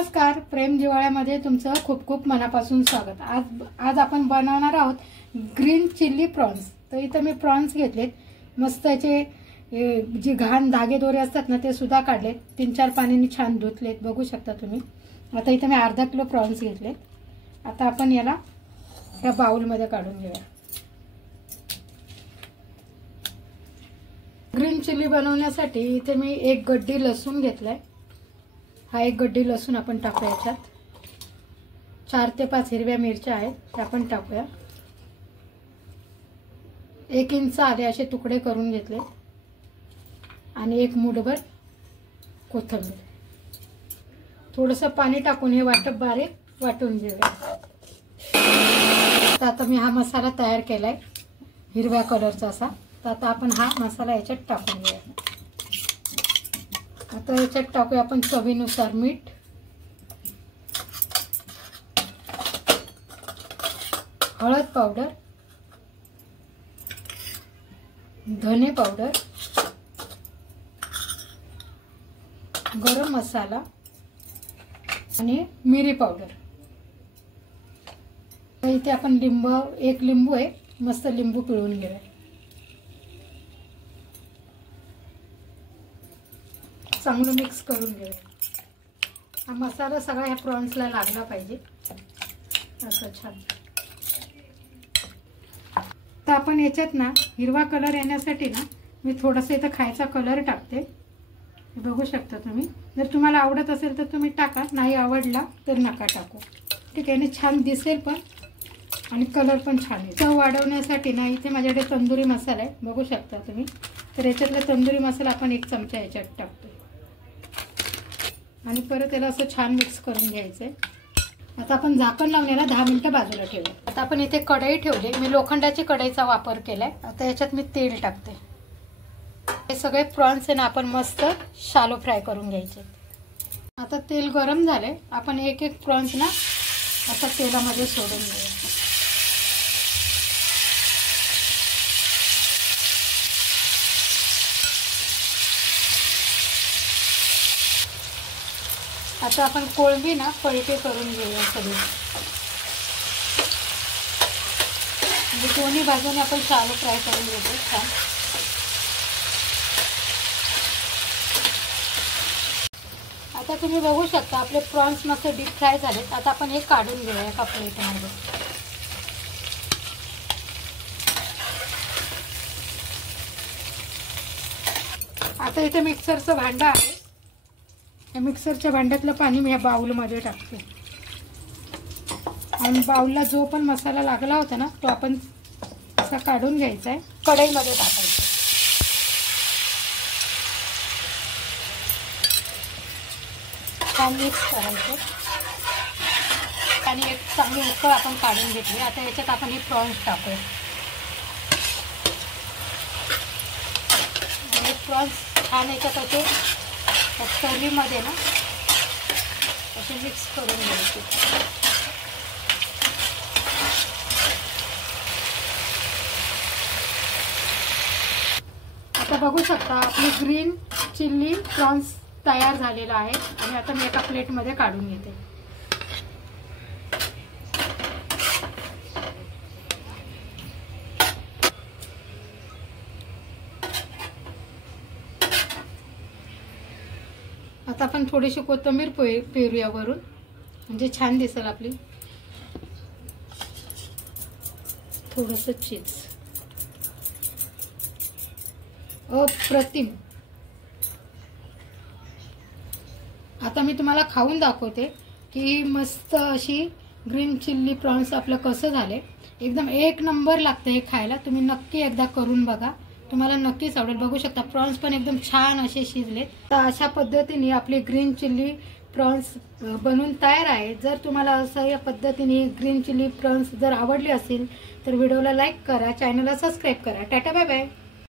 नमस्कार, प्रेम जिवाळ्यामध्ये तुमचं खूप खूप मनापासून स्वागत। आज आपण बनवणार आहोत ग्रीन चिल्ली प्रॉन्स। तर इथे मी प्रॉन्स घेतलेत, मस्त याचे जी घाण धागे दोरे असतात ना ते सुद्धा काढलेत, 3-4 पाण्याने छान धुतलेत, बघू शकता तुम्ही। आता इथे मी अर्धा किलो प्रॉन्स घेतलेत। आता आपण याला या बाउल मध्ये काढून घेऊया। ग्रीन चिल्ली बनवण्यासाठी इथे मी 1 गड्डी लसूण घेतलाय। हा 1 गड्डी लसूण आपण टाकूया। याच्यात 4 ते 5 हिरव्या मिरच्या आहेत, त्या आपण टाकूया। 1 इंच आले असे तुकडे करून घेतले आणि 1 मूठभर कोथिंबीर। थोडंसं पाणी टाकून हे वाटप बारीक वाटून घेऊया। आता मी हा मसाला तयार केलाय हिरव्या कलरचा असा। तर आता आपण हा मसाला याच्यात टाकून घेऊया। आता याच्यात टाकूया आपण चवीनुसार मीठ, हळद पावडर, धने पावडर, गरम मसाला आणि मिरी पावडर। तर इथे आपण 1 लिंबू आहे, मस्त लिंबू पिळून घेऊया। चांगलं मिक्स करून घेऊया। हा मसाला सगळा ह्या प्रॉन्सला लागला पाहिजे असं छान। तर आपण याच्यात ना हिरवा कलर येण्यासाठी ना मी थोडासा इथं खायचा कलर टाकते, हे बघू शकता तुम्ही। जर तुम्हाला आवडत असेल तर तुम्ही टाका, नाही आवडला तर नका टाकू, ठीक आहे। याने छान दिसेल पण आणि कलर पण छान येईल। चव वाढवण्यासाठी ना इथे माझ्याकडे तंदुरी मसाला आहे, बघू शकता तुम्ही। तर याच्यातला तंदुरी मसाला आपण 1 चमचा याच्यात टाकतो आणि परत याला असं छान मिक्स करून घ्यायचंय। आता आपण झाकण लावून याला 10 मिनिटं बाजूला ठेवूया। आता आपण इथे कढई ठेवली, मी लोखंडाची कढईचा वापर केलाय। आता याच्यात मी तेल टाकते। हे सगळे प्रॉन्स आहे ना आपण मस्त शालो फ्राय करून घ्यायचे। आता तेल गरम झाले, आपण एक प्रॉन्स ना असा तेलामध्ये सोडून घेऊया। आता आपण कोळंबी ना पलटे करून घेऊया सगळी, म्हणजे दोन्ही बाजूने आपण शालो फ्राय करून घेतो छान। आता तुम्ही बघू शकता आपले प्रॉन्स मस्त डीप फ्राय झालेत। आता आपण हे काढून घेऊया एका प्लेटमध्ये। आता इथे मिक्सरचं भांडं आहे, या मिक्सरच्या भांड्यातलं पाणी मी या बाउलमध्ये टाकते आणि बाउलला जो पण मसाला लागला होता ना तो आपण असा काढून घ्यायचा आहे, कढईमध्ये टाकायचा। छान मिक्स करायचं आणि एक चांगली उकळ आपण काढून घेतली। आता याच्यात आपण हे प्रॉन्स टाकूया आणि प्रॉन्स छान याच्यात असे तर्रीमध्ये ना असे मिक्स करून घ्यायचे। आता बघू शकता आपली ग्रीन चिल्ली प्रॉन्स तयार झालेला आहे आणि आता मी एका प्लेटमध्ये काढून घेते। आता आपण थोडीशी कोथिंबीर पेरूया वरून, म्हणजे छान दिसेल आपली। थोडंसं चीज, अप्रतिम। आता मी तुम्हाला खाऊन दाखवते की मस्त अशी ग्रीन चिल्ली प्रॉन्स आपलं कसं झाले। एकदम 1 नंबर लागतं हे खायला, तुम्ही नक्की एकदा करून बघा, तुम्हाला नक्कीच आवडेल। बघू शकता प्रॉन्स पण एकदम छान असे शिजले। तर अशा पद्धतीने आपली ग्रीन चिल्ली प्रॉन्स बनवून तयार आहे। जर तुम्हाला असं या पद्धतीने ग्रीन चिल्ली प्रॉन्स जर आवडले असेल तर व्हिडिओला लाईक करा, चॅनलला सबस्क्राईब करा। Tata bye bye.